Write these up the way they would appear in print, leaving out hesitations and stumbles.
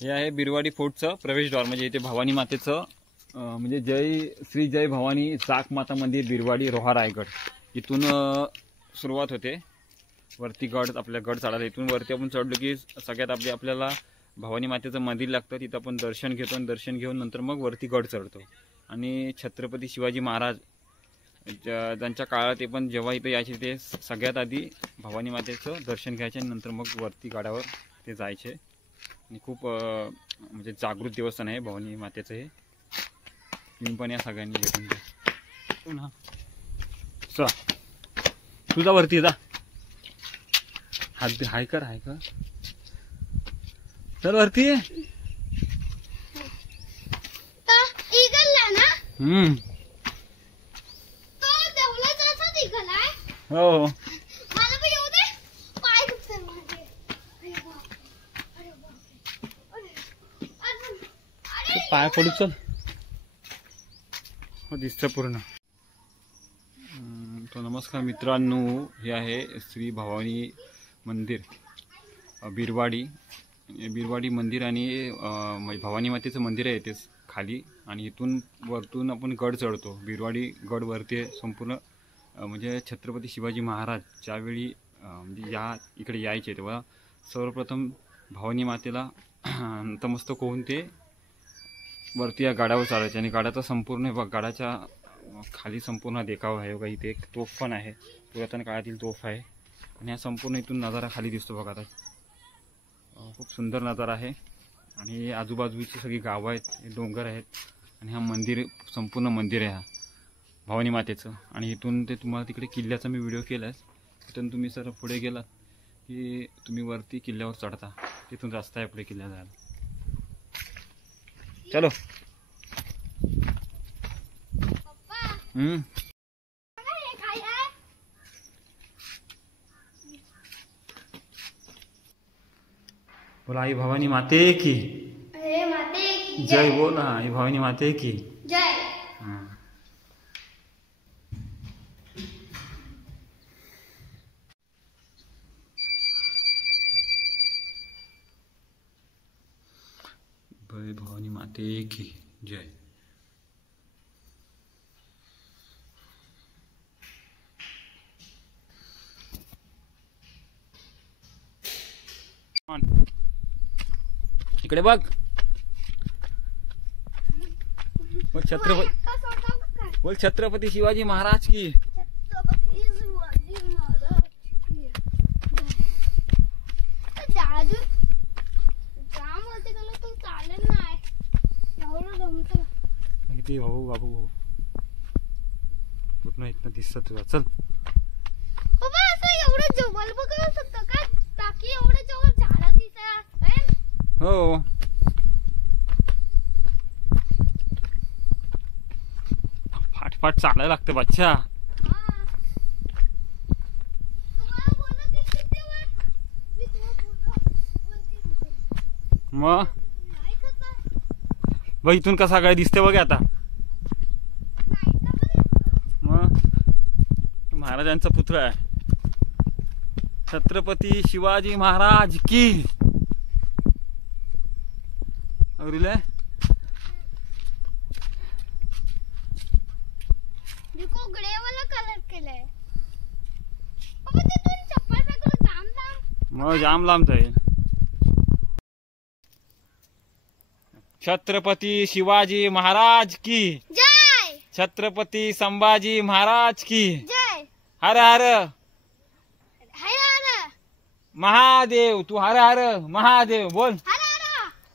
हे आहे बिरवाडी फोर्टचं प्रवेशद्वार, म्हणजे इथे भवानी मातेचं म्हणजे श्री जय भवानी चाक माता मंदिर बिरवाडी रोहा रायगड इथून सुरुवात होते। वरती गड आपल्या गड चढायला, इथून वरती आपण चढलो की सगळ्यात आपल्याला भवानी मातेचं मंदिर लागतं, तिथं आपण दर्शन घेतो आणि दर्शन घेऊन नंतर मग वरती गड चढतो। आणि छत्रपती शिवाजी महाराज ज्यांच्या काळात ते पण जेव्हा इथं यायचे ते सगळ्यात आधी भवानी मातेचं दर्शन घ्यायचे आणि नंतर मग वरती गडावर ते जायचे। आणि खूप म्हणजे जागृत देवस्थान आहे भवानी मातेचं हे। तुम्ही पण या सगळ्यांनी भेटून घ्या। चल तुझा वरती जा, हाय कर चल वरती। हो पाय पडू चल, हो दिसतं पूर्ण। तो नमस्कार मित्रांनो, हे आहे श्री भवानी मंदिर बिरवाडी मंदिर आणि भवानी मातेचं मंदिर आहे इथेच खाली। आणि इथून वरतून आपण गड चढतो। बिरवाडी गड वरती संपूर्ण म्हणजे छत्रपती शिवाजी महाराज ज्यावेळी म्हणजे इकडे यायचे तेव्हा सर्वप्रथम भवानी मातेला नतमस्तक होऊन ते वरती या गडावर चढायचे। आणि गडाचा संपूर्ण गडाच्या खाली संपूर्ण देखावा आहे बघा। इथे एक तोफ पण आहे, पुरातन काळातील तोफ आहे। आणि हा संपूर्ण इथून नजारा खाली दिसतो बघा। आता खूप सुंदर नजारा आहे। आणि आजूबाजूची सगळी गावं आहेत, डोंगर आहेत आणि हा मंदिर संपूर्ण मंदिर आहे हा भवानी मातेचं। आणि इथून ते तुम्हाला तिकडे किल्ल्याचा मी व्हिडिओ केला आहे, तिथून तुम्ही सर पुढे गेलात की तुम्ही वरती किल्ल्यावर चढता, तिथून रस्ता आहे पुढे किल्ला जायला। चलो बोला आई भवानी माते की जय। बोला आई भवानी माते की जय। भवानी माते की जय। इकडे बघ, बोल छत्रपती शिवाजी महाराज की। किती भाऊ बाबू पूर्ण इथं दिसत तुझा। चल एवढं जवळ बघू शकतो का, ताकी एवढं जवळ झाड दिसत। हो फाट चालायला लागतं बच्चा। मग बघ इथून कसा काय दिसते बघ आता। मग महाराजांचा पुत्र आहे छत्रपती शिवाजी महाराज की। अवरीले देखो ग्रे वाला कलर केलाय। बाबा ते दोन चप्पल फेकून जाम मग जाम लांब जाईल। छत्रपती शिवाजी महाराज की जय। छत्रपती संभाजी महाराज की जय। हर हर हर हर महादेव। तू हर हर महादेव बोल। हर हर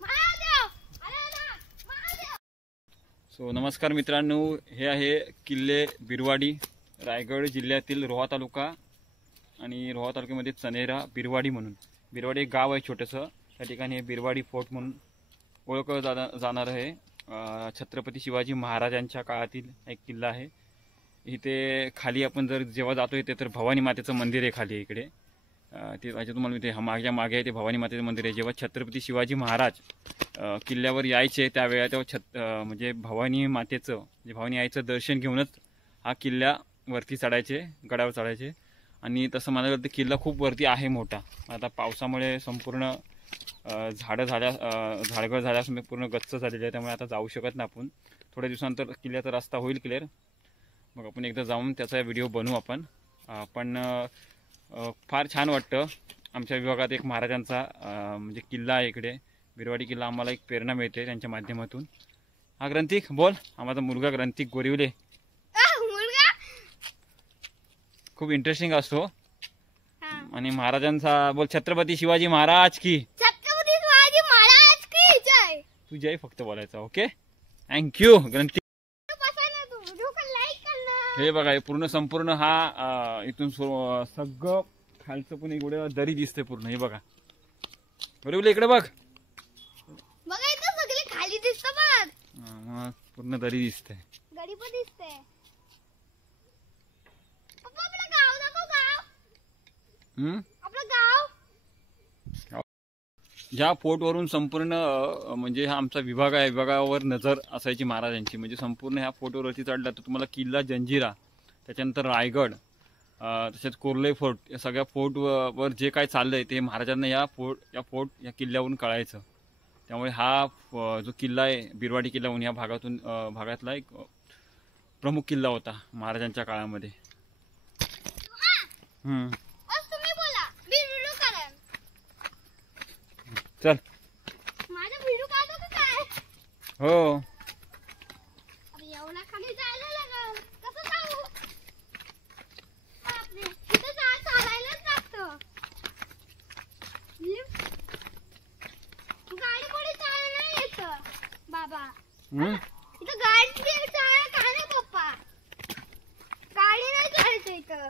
महादेव, हर हर महादेव। सो नमस्कार मित्रांनो, हे आहे किल्ले बिरवाडी, रायगड जिल्ह्यातील रोहा तालुका आणि रोहा तालुक्यामध्ये चनेरा बिरवाडी म्हणून। बिरवाडी एक गाव आहे छोटंसं, त्या ठिकाणी हे बिरवाडी फोर्ट म्हणून ओळखलं जाणार आहे। छत्रपती शिवाजी महाराजांच्या काळातील एक किल्ला आहे। इथे खाली आपण जर जेव्हा जातो इथे तर भवानी मातेचं मंदिर आहे खाली इकडे। ते तुम्हाला इथे मागे आहे ते भवानी मातेचं मंदिर आहे। जेव्हा छत्रपती शिवाजी महाराज किल्ल्यावर यायचे त्यावेळेला तेव्हा म्हणजे भवानी मातेचं जे भवानी आईचं दर्शन घेऊनच हा किल्ल्यावरती चढायचे, गडावर चढायचे। आणि तसं मला वाटतं किल्ला खूप वरती आहे मोठा। आता पावसामुळे संपूर्ण झाडं झाडगड झाल्यास पूर्ण गच्च झालेली आहे, त्यामुळे आता जाऊ शकत नाही आपण. थोड्या दिवसानंतर किल्ल्याचा रस्ता होईल क्लिअर, मग आपण एकदा जाऊन त्याचा व्हिडिओ बनवू आपण. पण फार छान वाटतं. आमच्या विभागात एक महाराजांचा म्हणजे किल्ला आहे इकडे, बिरवाडी किल्ला. आम्हाला एक प्रेरणा मिळते त्यांच्या माध्यमातून. हा ग्रंथिक बोल, हा माझा मुलगा ग्रंथिक गोरिवले मुलगा खूप इंटरेस्टिंग असतो. हा. आणि महाराजांचा बोल, छत्रपती शिवाजी महाराज की. छत्रपती शिवाजी महाराज की जय. तू जय फक्त बोलायचं. ओके, थँक्यू ग्रंथिक. बसायला तू व्हिडिओ का लाईक करणार. हे बघा, हे पूर्ण संपूर्ण हा इथून सगळं खालचं पण एवढं दरी दिसते पूर्ण. हे बघा गोरिवले, इकडे बघ. बघा इथं सगळे खाली दिसतं बघ. मग पूर्ण दरी दिसते. गडी पण दिसते. पप्पा आपलं गाव दाखव. गाव आपलं गाव. ज्या फोर्टवरून संपूर्ण म्हणजे हा आमचा विभाग आहे, विभागावर नजर असायची महाराजांची. म्हणजे संपूर्ण ह्या फोर्टवरती चढला तर तुम्हाला किल्ला जंजिरा, त्याच्यानंतर रायगड, तसेच कोर्ले फोर्ट, या सगळ्या फोर्टवर जे काय चाललंय ते महाराजांना या किल्ल्यावरून कळायचं. त्यामुळे हा जो किल्ला आहे बिरवाडी किल्ला म्हणून या भागातला एक प्रमुख किल्ला होता महाराजांच्या काळामध्ये. तुम्ही बोला, मी व्हिडिओ करेन. चल. माझा व्हिडिओ काढतो का काय? हो. अरे एवढा खाली जायला लागल, कसं जाऊ? बापरे, तिथं चालायलाच लागतं. गाडी पुढे चालायला नाही येत बाबा. इथं गाडी चालायला काय नाही पप्पा. गाडी नाही चालायचं इथं.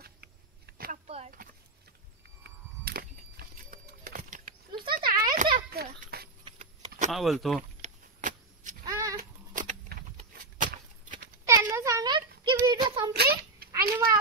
आपण नुसतं चालायचं लागतं. हा बोलतो. त्यांना सांगा की व्हिडिओ संपली आणि मग